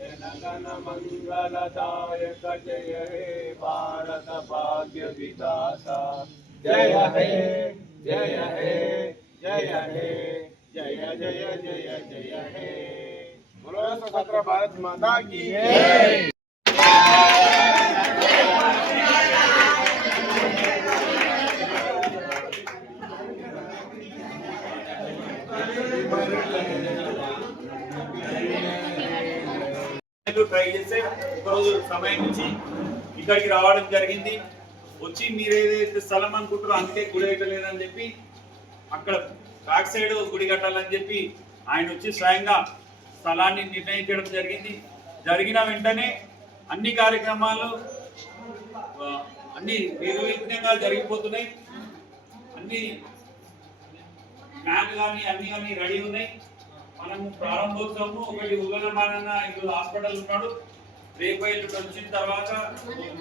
जनगण मंगलदायक जय हे भारत भाग्य विधाता जय हे जय हे जय हे जय जय जय जय हे बोलो स्वतंत्र भारत माता की जय। ట్రై చేస్తే ఒకరోజు సమయం నుంచి ఇక్కడికి రావడం జరిగింది. వచ్చి మీరు ఏదైతే స్థలం అనుకుంటారో అందుకే గుడి కట్టలేదని చెప్పి అక్కడ బ్యాక్ సైడ్ గుడి కట్టాలని చెప్పి ఆయన వచ్చి స్వయంగా స్థలాన్ని నిర్ణయించడం జరిగింది. జరిగిన వెంటనే అన్ని కార్యక్రమాలు అన్ని నిర్విఘ్నంగా జరిగిపోతున్నాయి. అన్ని ప్లాన్ కానీ అన్ని రెడీ ఉన్నాయి. మనము ప్రారంభోత్సవము ఒకటి ఉగలమానన్న ఇప్పుడు హాస్పిటల్ ఉన్నాడు. రేపు ఎల్లుండి వచ్చిన తర్వాత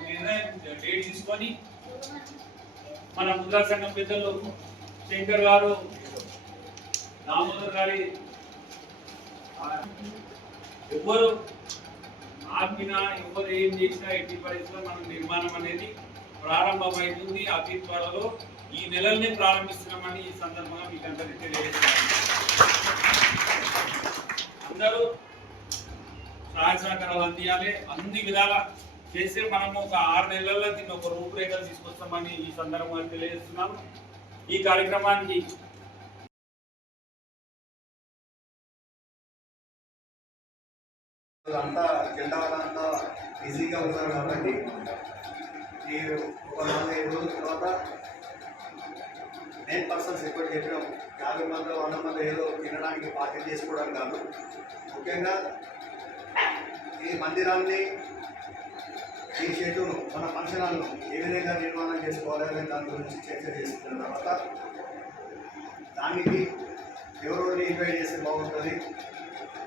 నిర్ణయం డేట్ తీసుకొని మన ముద్రా సంఘం పెద్దలు శంకర్ గారు, దామోదర్ గారి ఎవ్వరు ఆపినా ఎవరు ఏం చేసినా ఎట్టి పరిస్థితుల్లో మన నిర్మాణం అనేది ప్రారంభమవుతుంది. అతి త్వరలో ఈ నెలల్ని ప్రారంభిస్తున్నామని ఈ సందర్భంగా మీకు అందరికీ తెలియజేస్తున్నాను. అందరూ సహాయ సహకారాలు అందియాలి. అన్ని విధాల చేస్తే మనము ఒక 6 నెలల్లో దీన్ని ఒక రూపురేఖలు తీసుకొస్తామని ఈ సందర్భంగా తెలియజేస్తున్నాము. ఈ కార్యక్రమానికి అంతా జెండా అంతా బిజీగా ఉన్నారు కాబట్టి ఈ ఒక 4-5 రోజుల తర్వాత మెయిన్ పర్సన్స్ ఎక్కువ చెప్పినాం. 50 మంది 100 మంది ఏదో తినడానికి పార్టీ చేసుకోవడం కాదు. ముఖ్యంగా ఈ మందిరాన్ని, ఈ షెడ్యూను, మన ఫంక్షన్ హాల్ను ఏ విధంగా నిర్మాణం చేసుకోవాలి అనే దాని గురించి చర్చ చేసుకున్న తర్వాత దానికి ఎవరిని ఇన్వైట్ చేస్తే బాగుంటుంది,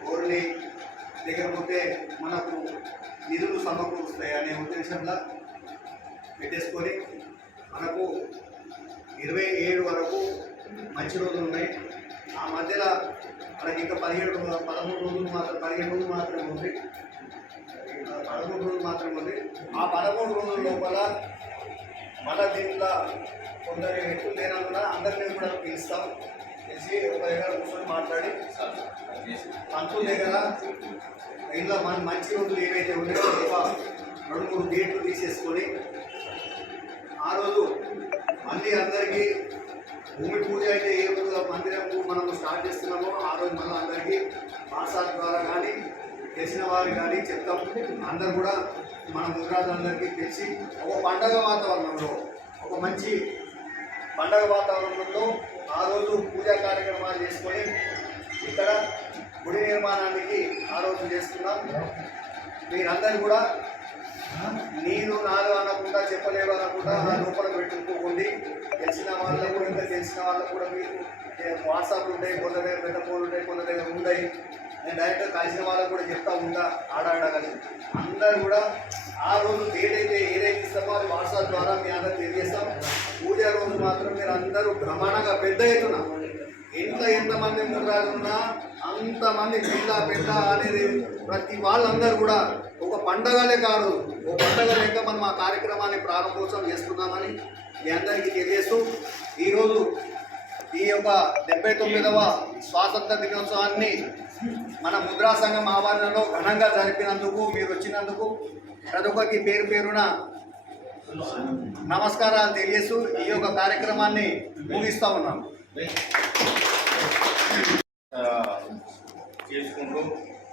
ఎవరిని దగ్గర పోతే మనకు నిధులు సమకూరుస్తాయి అనే ఉద్దేశంలో పెట్టేసుకొని మనకు 27 వరకు మంచి రోజులు ఉన్నాయి. ఆ మధ్యలో మనకి ఇంకా 13 రోజులు మాత్రం 15 రోజులు మాత్రమే ఉంది. 13 రోజులు మాత్రమే ఉంది. ఆ 13 రోజుల లోపల మన దీంట్లో కొందరు వ్యక్తులు లేనందున అందరినీ కూడా పిలుస్తాం. పిలిచి ఒక దగ్గర కూర్చొని మాట్లాడి పంతుల దగ్గర ఇంట్లో మన మంచి రోజులు ఏవైతే ఉన్నాయో ఒక 2-3 డేట్లు తీసేసుకొని ఆ రోజు మళ్ళీ అందరికీ భూమి పూజ అయితే ఏ రోజు మందిరం మనం స్టార్ట్ చేస్తున్నామో ఆ రోజు మళ్ళీ అందరికీ వాట్సాప్ ద్వారా కానీ తెలిసిన వారు కానీ చెప్తాం. అందరు కూడా మన ముద్రాజులందరికీ తెలిసి ఒక పండగ వాతావరణంలో, ఒక మంచి పండగ వాతావరణంలో ఆ రోజు పూజా కార్యక్రమాలు చేసుకొని ఇక్కడ గుడి నిర్మాణానికి ఆ రోజు చేస్తున్నాం. మీరందరూ కూడా నేను నాలో అనకుండా చెప్పలేవు అనకుండా ఆ లోపల పెట్టుకోకండి. తెలిసిన వాళ్ళకు ఇంకా తెలిసిన వాళ్ళకు కూడా మీకు వాట్సాప్లు ఉంటాయి, కొంత దగ్గర పెద్ద ఫోన్లు ఉంటాయి, కొంత దగ్గర ఉంటాయి. నేను డైరెక్ట్గా కలిసిన వాళ్ళకు కూడా చెప్తా ఉంటా ఆడాడగలిసి. అందరూ కూడా ఆ రోజు డేట్ అయితే ఏదైతే ఇస్తామో అది వాట్సాప్ ద్వారా మీ అందరూ తెలియజేస్తాం. పూజ రోజు మాత్రం మీరు అందరూ ప్రమాణంగా పెద్ద ఎత్తున ఎంతమంది ముద్రాలు ఉన్నా అంతమంది పెద్ద అనేది ప్రతి వాళ్ళందరూ కూడా ఒక పండగలే కాదు, ఒక పండగ లెక్క మనం ఆ కార్యక్రమాన్ని ప్రారంభోత్సవం చేస్తున్నామని మీ అందరికీ తెలియజేస్తూ ఈరోజు ఈ యొక్క 79వ స్వాతంత్ర దినోత్సవాన్ని మన ముద్రా సంఘం ఆవరణలో ఘనంగా జరిపినందుకు, మీరు వచ్చినందుకు ప్రతి ఒక్కరికి పేరు పేరున నమస్కారాలు తెలియజేస్తూ ఈ యొక్క కార్యక్రమాన్ని ముగిస్తూ ఉన్నాం. చేసుకుంటూ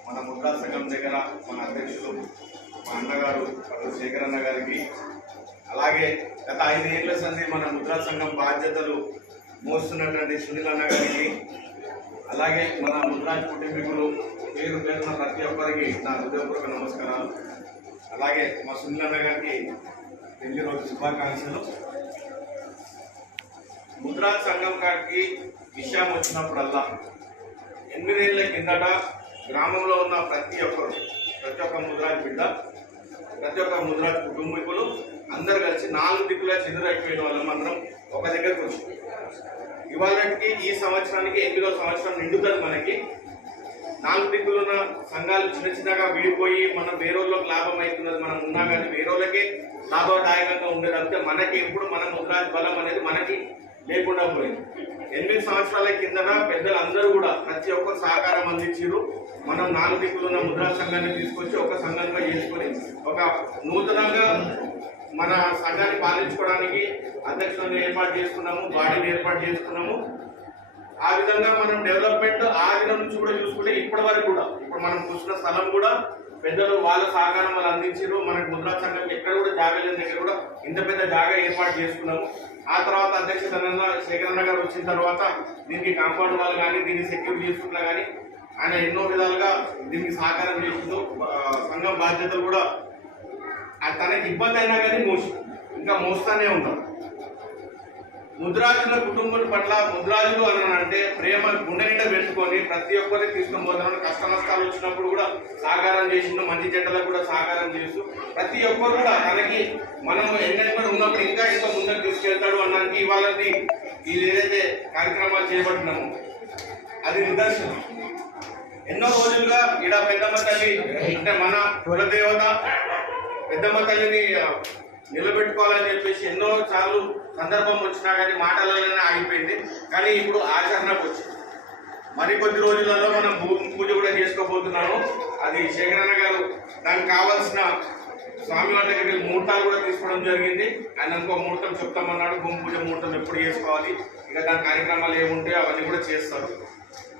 మన ముద్రా సంఘం దగ్గర మన అధ్యక్షులు మా అన్నగారు శేఖర్ అన్న గారికి, అలాగే గత 5 ఏళ్ల సంది మన ముద్రా సంఘం బాధ్యతలు మోస్తున్నటువంటి సునీల్ అన్న గారికి, అలాగే మన ముద్రా కుటుంబీకులు పేరు పేరున ప్రతి ఒక్కరికి నా హృదయపూర్వక నమస్కారాలు. అలాగే మా సునీల్ అన్న గారికి పెళ్లి రోజు శుభాకాంక్షలు. ముద్రా సంఘం గారికి విషయం వచ్చినప్పుడల్లా 8 ఏళ్ల కిందట గ్రామంలో ఉన్న ప్రతి ఒక్క ముద్రాజ్ బిడ్డ, ప్రతి ఒక్క ముద్రాజ్ కుటుంబీకులు అందరు కలిసి 4 దిక్కులా చెదురైపోయిన వాళ్ళం అందరం ఒక దగ్గరకు వచ్చి ఇవాళకి ఈ సంవత్సరానికి 8వ సంవత్సరం నిండుతుంది. మనకి 4 దిక్కులున్న సంఘాలు చిన్నగా విడిపోయి మనం వేరేళ్ళకి లాభం అవుతున్నది మనం ఉన్నా కానీ వేరేళ్ళకే లాభదాయకంగా ఉండేది అంటే మనకి ఎప్పుడు మన ముద్రాజ్ బలం అనేది మనకి లేకుండా పోయింది. 8 సంవత్సరాల కిందన పెద్దలందరూ కూడా ప్రతి ఒక్కరు సహకారం అందించారు. మనం 4 దిక్కులున్న ముద్రా సంఘాన్ని తీసుకొచ్చి ఒక సంఘంగా చేసుకొని ఒక నూతనంగా మన సంఘాన్ని పాలించుకోవడానికి అధ్యక్షులను ఏర్పాటు చేసుకున్నాము, బాడీని ఏర్పాటు చేసుకున్నాము. ఆ విధంగా మనం డెవలప్మెంట్ ఆ దినం నుంచి కూడా చూసుకుంటే ఇప్పటి వరకు కూడా ఇప్పుడు మనం కూర్చున్న స్థలం కూడా పెద్దలు వాళ్ళ సహకారం వాళ్ళు అందించారు. మనకి ముద్రా సంఘం ఎక్కడ కూడా జాగా లేని దగ్గర కూడా ఇంత పెద్ద జాగా ఏర్పాటు చేసుకున్నాము. ఆ తర్వాత అధ్యక్ష శేఖరన్న గారు వచ్చిన తర్వాత దీనికి కాంపౌండ్ వాళ్ళు కానీ దీన్ని సెక్యూర్ చేసుకుంటా కానీ ఆయన ఎన్నో విధాలుగా దీనికి సహకారం చేస్తూ సంఘం బాధ్యతలు కూడా తనకి ఇబ్బంది అయినా కానీ ఇంకా మోస్తానే ఉంటాం. ముద్రాజుల కుటుంబం పట్ల ముద్రాజులు అని అంటే ప్రేమ గుండె నిండా పెట్టుకొని ప్రతి ఒక్కరికి తీసుకొని పోతున్నాడు. కష్ట నష్టాలు వచ్చినప్పుడు కూడా సహకారం చేసిండు, మంచి చెడ్డలకు కూడా సహకారం చేస్తూ ప్రతి ఒక్కరు కూడా తనకి మనం ఎన్నెక్కడ ఉన్నప్పుడు ఇంకా ముందుకు తీసుకెళ్తాడు అన్నానికి ఇవాళది ఇది ఏదైతే కార్యక్రమాలు చేపట్టినామో అది నిదర్శనం. ఎన్నో రోజులుగా ఈడ పెద్దమ్మ తల్లి అంటే మన కులదేవత పెద్దమ్మ తల్లిని నిలబెట్టుకోవాలని చెప్పేసి ఎన్నో సార్లు సందర్భం వచ్చినా కానీ మాటలలోనే ఆగిపోయింది. కానీ ఇప్పుడు ఆచరణకు వచ్చింది. మరికొద్ది రోజులలో మనం భూమి పూజ కూడా చేసుకోబోతున్నాము. అది శేఖరన్న గారు దానికి కావాల్సిన స్వామివారి దగ్గరికి ముహూర్తాలు కూడా తీసుకోవడం జరిగింది. ఆయన ఇంకో ముహూర్తం చెప్తామన్నాడు. భూమి పూజ ముహూర్తం ఎప్పుడు చేసుకోవాలి, ఇక దాని కార్యక్రమాలు ఏముంటాయో అవన్నీ కూడా చేస్తారు.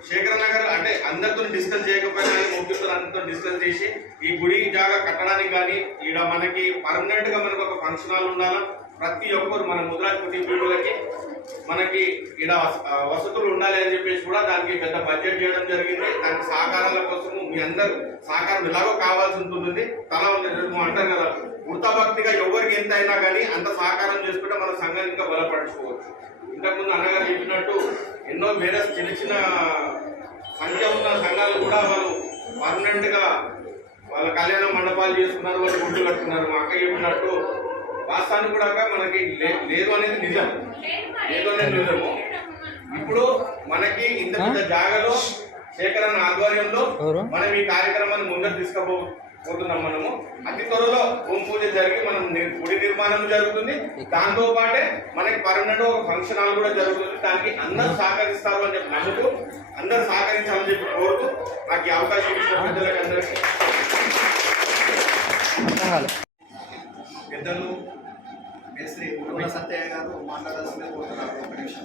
శేఖరన్న గారు అంటే అందరితో డిస్కస్ చేయకపోయినా ముఖ్యులతో అందరితో డిస్కస్ చేసి ఈ గుడి జాగా కట్టడానికి కానీ ఈడ మనకి పర్మనెంట్ గా మనకు ఒక ఫంక్షన్ హాల్ ఉండాలా, ప్రతి ఒక్కరు మన ముద్రాజ్ కుటుంబీకులకి మనకి ఈడ వసతులు ఉండాలి అని చెప్పేసి కూడా దానికి పెద్ద బడ్జెట్ చేయడం జరిగింది. దానికి సహకారాల కోసము మీ అందరు సహకారం ఎలాగో కావాల్సి ఉంటుంది. తల అంటారు కదా, వృత్తభక్తిగా ఎవరికి ఎంత అయినా కానీ అంత సహకారం చేసుకుంటే మన సంఘాన్ని ఇంకా బలపరచుకోవచ్చు. ఇంతకుముందు అన్నగారు చెప్పినట్టు ఎన్నో వేరే చిన్న చిన్న సంఖ్య ఉన్న సంఘాలు కూడా వాళ్ళు పర్మనెంట్ గా వాళ్ళ కళ్యాణ మండపాలు చేసుకున్నారు, వాళ్ళు గుడ్లు కట్టుకున్నారు. మా అక్క చెప్పినట్టు వాస్తవానికి కూడా మనకి లేదు అనేది నిజం, లేదు అనేది నిజము. ఇప్పుడు మనకి ఇంత పెద్ద జాగాలో శేఖరన్న ఆధ్వర్యంలో మనం ఈ కార్యక్రమాన్ని ముందుకు తీసుకుపోతున్నాం. మనము అతి త్వరలో భూమి పూజ జరిగి మనం గుడి నిర్మాణం జరుగుతుంది. దాంతో పాటే మనకి పర్మనెంట్ ఒక ఫంక్షన్ హాల్ కూడా జరుగుతుంది. దానికి అందరూ సహకరిస్తారు అని చెప్పి నమ్ముతూ అందరూ సహకరించాలని చెప్పి కోరుతూ నాకు ఈ అవకాశం ఇచ్చిన పెద్దలకు అందరికీ పెద్దలు శ్రీ కుటుంబ సత్యయ్య గారు మాట్లాడాల్సిందే కోరుతున్నారు. ఒక నిమిషం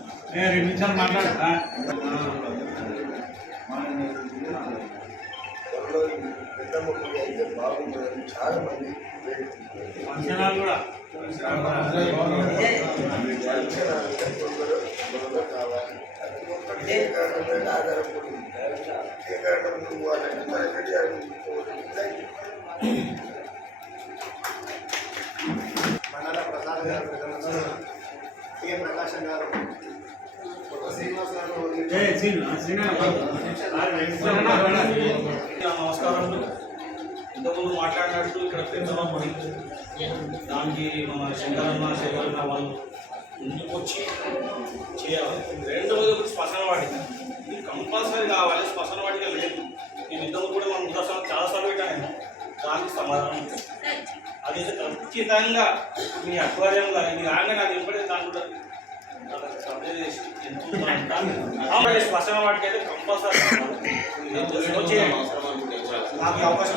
పెద్దమ్మ గుడి అయితే బాగుంటుందని చాలా మంది కావాలి. అదే కారణంగా ఆధారపడి ఏ కారణం వాళ్ళని మండల ప్రసాద్ గారు, కె ప్రకాశం గారు, శ్రీనివాస్ గారు. నమస్కారములు. ఇంతకుముందు మాట్లాడినట్టు ఇక్కడ పెద్దమ్మ గుడి దానికి మన శంకరన్న వాళ్ళు ముందుకు వచ్చి చేయాలి. రెండవది ఒకటి శ్మశాన వాటిక, ఇది కంపల్సరీ కావాలి. శ్మశాన వాటిక లేదు. నేను ఇంతకు కూడా మన ముద్రాసాలు చాలాసార్లు పెట్టాను, దానికి సమాధానం అది ఖచ్చితంగా మీ అక్వారియంలో ఇది రాగానే అది ఇవ్వలేదు. దాని కూడా శ్మశాన వాటికి అయితే కంపల్సరీ నాకు అవకాశం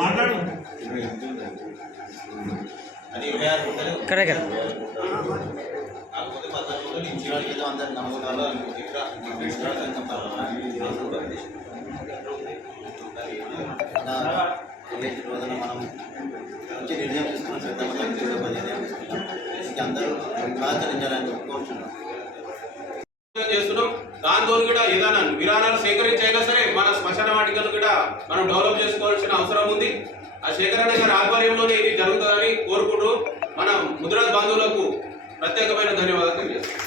మాట్లాడు. కరెక్ట్ కదా. కాకపోతే 14 ఇన్ఛార్జ్ ఏదో అందరు నమ్ముతారో రోజున మనం మంచి నిర్ణయం తీసుకున్నాం. పెద్ద నిర్ణయం తీసుకున్నాం. అందరూ సహకరించాలని కోరుతున్నాం. చేస్తున్నాం. దాంతో కూడా విరాణాలు సేకరించైనా సరే మన శ్మశాన వాటికను కూడా మనం డెవలప్ చేసుకోవాల్సిన అవసరం ఉంది. ఆ శేఖరన్న గారి ఆధ్వర్యంలోనే ఇది జరుగుతుందని కోరుకుంటూ మన ముద్రాజ్ బంధువులకు ప్రత్యేకమైన ధన్యవాదాలు తెలియజేస్తాం.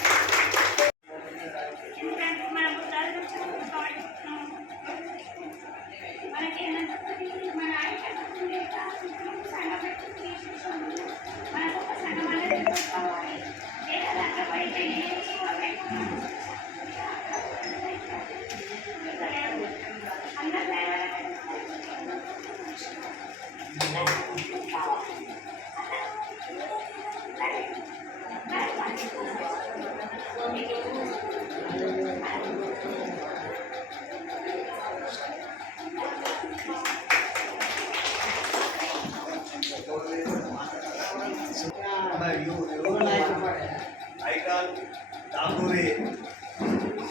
మన యువ ఐకాన్ దామూరి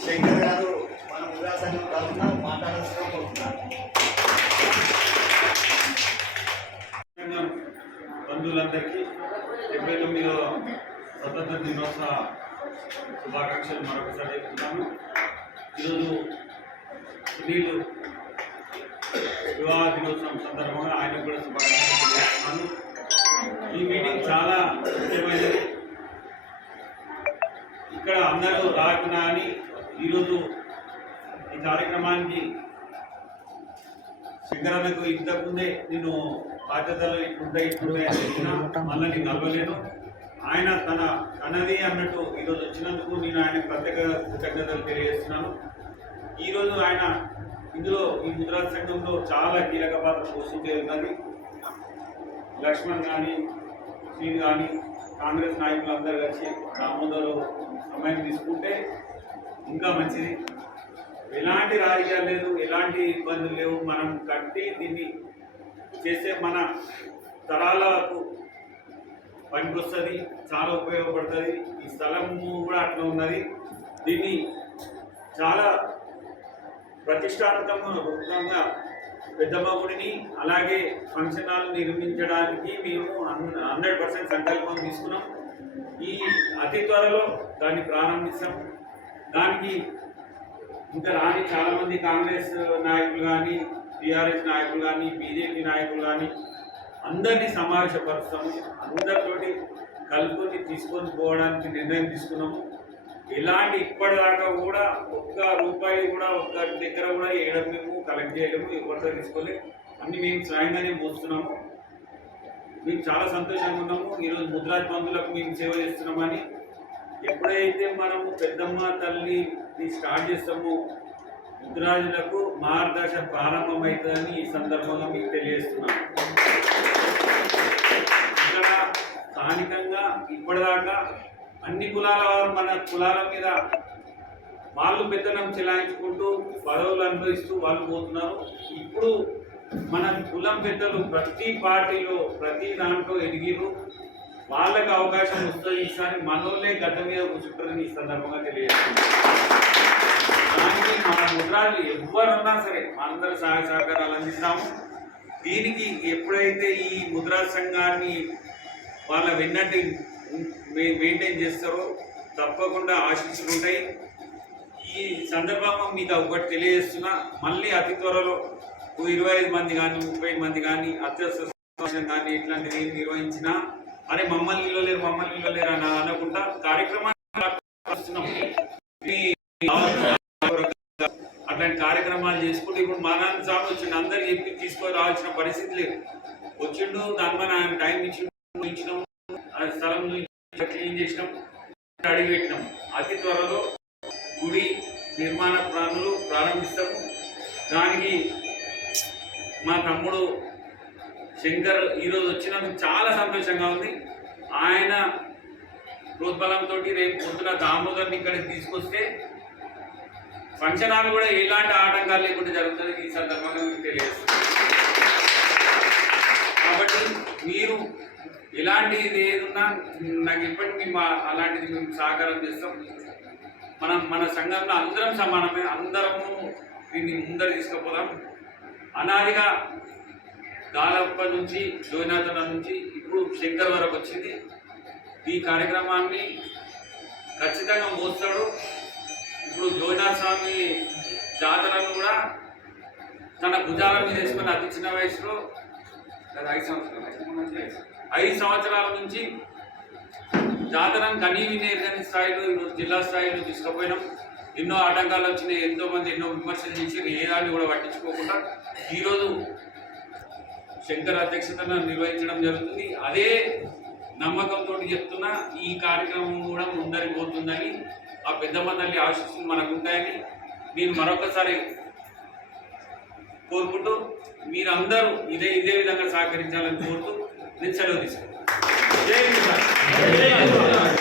శంకర్ గారు మన ముద్రా సంఘం తరఫున మాట్లాడాల్సిన కోరుతున్నాను. బంధువులందరికీ 79వ స్వతంత్ర దినోత్సవ శుభాకాంక్షలు మరొకసారి చెప్తున్నాను. ఈరోజు సునీల్ వివాహ దినోత్సవం సందర్భంగా ఆయనకు కూడా శుభాకాంక్షలు చేస్తున్నాను. ఈ మీటింగ్ చాలా ముఖ్యమైనది. ఇక్కడ అందరూ రాకున్నా అని ఈరోజు ఈ కార్యక్రమానికి శంకరన్నకు ఇంతకుముందే నేను బాధ్యతలు ఇట్లుంటాయి అని చెప్పినా మళ్ళీ నేను కలవలేను. ఆయన తనది అన్నట్టు ఈరోజు వచ్చినందుకు నేను ఆయనకు ప్రత్యేక కృతజ్ఞతలు తెలియజేస్తున్నాను. ఈరోజు ఆయన ఇందులో ఈ ముద్రాజ్ సంఘంలో చాలా కీలక పాత్ర పోషించే ఉన్నది. లక్ష్మణ్ కానీ శ్రీని కానీ కాంగ్రెస్ నాయకులందరూ కలిసి దామోదరు సమయం తీసుకుంటే ఇంకా మంచిది. ఎలాంటి రాజకీయాలు లేదు, ఎలాంటి ఇబ్బందులు లేవు. మనం కట్టి దీన్ని చేస్తే మన తరాలకు పనికొస్తుంది, చాలా ఉపయోగపడుతుంది. ఈ స్థలము కూడా అట్లా ఉన్నది. దీన్ని చాలా ప్రతిష్టాత్మకంగా పెద్దమ్మ గుడిని అలాగే ఫంక్షన్ హాల్ నిర్మించడానికి మేము 100% సంకల్పం తీసుకున్నాం. ఈ అతి త్వరలో దాన్ని ప్రారంభిస్తాం. దానికి ఇంకా రాని చాలామంది కాంగ్రెస్ నాయకులు కానీ, టీఆర్ఎస్ నాయకులు కానీ, బీజేపీ నాయకులు కానీ అందరినీ సమావేశపరుస్తాము. అందరితోటి కలుపుకొని తీసుకొని పోవడానికి నిర్ణయం తీసుకున్నాము. ఎలాంటి ఇప్పటిదాకా కూడా ఒక్క రూపాయి కూడా ఒక్క దగ్గర కూడా వేయడం మేము కలెక్ట్ చేయలేము, ఎవరితో తీసుకోలేదు. అన్ని మేము స్వయంగానే మోస్తున్నాము. మేము చాలా సంతోషంగా ఉన్నాము. ఈరోజు ముద్రాజ్ బంధువులకు మేము సేవ చేస్తున్నామని. ఎప్పుడైతే మనము పెద్దమ్మ తల్లిని స్టార్ట్ చేస్తామో ముద్రాజులకు మార్గదర్శ ప్రారంభమవుతుందని ఈ సందర్భంగా మీకు తెలియజేస్తున్నాము. ఇక్కడ స్థానికంగా ఇప్పటిదాకా అన్ని కులాల వారు మన కులాల మీద వాళ్ళు పెత్తనం చెలాయించుకుంటూ పదవులు అనుభవిస్తూ వాళ్ళు పోతున్నారు. ఇప్పుడు మన కులం పెద్దలు ప్రతి పార్టీలో ప్రతి దాంట్లో ఎదిగిరు. వాళ్ళకి అవకాశం వస్తుంది. ఈసారి మనోళ్ళే గడ్డ మీద కూర్చుంటారని ఈ సందర్భంగా తెలియజేస్తుంది. దానికి మన ముద్రాలు ఎవరున్నా సరే అందరూ సహాయ సహకారాలు అందిస్తాము. దీనికి ఎప్పుడైతే ఈ ముద్రా సంఘాన్ని వాళ్ళ వెన్నట్టు మెయింటైన్ చేస్తారో తప్పకుండా ఆశించులు ఉంటాయి. ఈ సందర్భంగా మీకు ఒకటి తెలియజేస్తున్నా, మళ్ళీ అతి త్వరలో 25 మంది కానీ 30 మంది కానీ అత్యవసర సమావేశం కానీ ఇట్లాంటివి ఏం నిర్వహించినా అరే మమ్మల్ని నిలవలేరు అని అనుకుంటా కార్యక్రమాన్ని అట్లాంటి కార్యక్రమాలు చేసుకుంటూ ఇప్పుడు మా నాన్న సాగు వచ్చిండు, అందరు చెప్పి తీసుకొని రావాల్సిన పరిస్థితి లేదు. వచ్చిండు దాని మీద ఆయన టైం ఇచ్చినాం, ఆ స్థలం క్లీన్ చేసినాం, అడిగి పెట్టినాం. అతి త్వరలో గుడి నిర్మాణ పనులు ప్రారంభిస్తాము. దానికి మా తమ్ముడు శంకర్ ఈరోజు వచ్చినందుకు చాలా సంతోషంగా ఉంది. ఆయన ప్రోద్బలంతో రేపు పొద్దున దామోదర్ని ఇక్కడికి తీసుకొస్తే ఫంక్షన్ హాల్ కూడా ఎలాంటి ఆటంకాలు లేకుండా జరుగుతుంది. ఈ సందర్భంగా మీకు తెలియజేస్తుంది. కాబట్టి మీరు ఎలాంటిది ఏదున్నా నాకు ఇప్పటికీ మేము అలాంటిది మేము సహకారం చేస్తాం. మన సంఘంలో అందరం సమానమే, అందరము దీన్ని ముందర తీసుకుపోదాం. అనాదిగా గాలప్ప నుంచి జోయినాథన నుంచి ఇప్పుడు శంకర్ వరకు వచ్చింది. ఈ కార్యక్రమాన్ని ఖచ్చితంగా మోస్తాడు. ఇప్పుడు జోయినాథ స్వామి జాతరను కూడా తన భుజాల మీద వేసుకొని అతి చిన్న వయసులో 5 సంవత్సరాల నుంచి జాతరను కనీ స్థాయిలో ఈరోజు జిల్లా స్థాయిలో తీసుకుపోయినాం. ఎన్నో ఆటంకాలు వచ్చినాయి, ఎంతో మంది ఎన్నో విమర్శలు చేసి ఏ దాన్ని కూడా పట్టించుకోకుండా ఈరోజు శంకర్ అధ్యక్షతను నిర్వహించడం జరుగుతుంది. అదే నమ్మకంతో చెప్తున్నా, ఈ కార్యక్రమం కూడా ముందరికి పోతుందని, ఆ పెద్దమ్మ తల్లి ఆశీస్సులు మనకు ఉంటాయని నేను మరొకసారి కోరుకుంటూ మీరందరూ ఇదే విధంగా సహకరించాలని కోరుతూ నేను సెలవు తీసుకుంటాను. జై హింద్.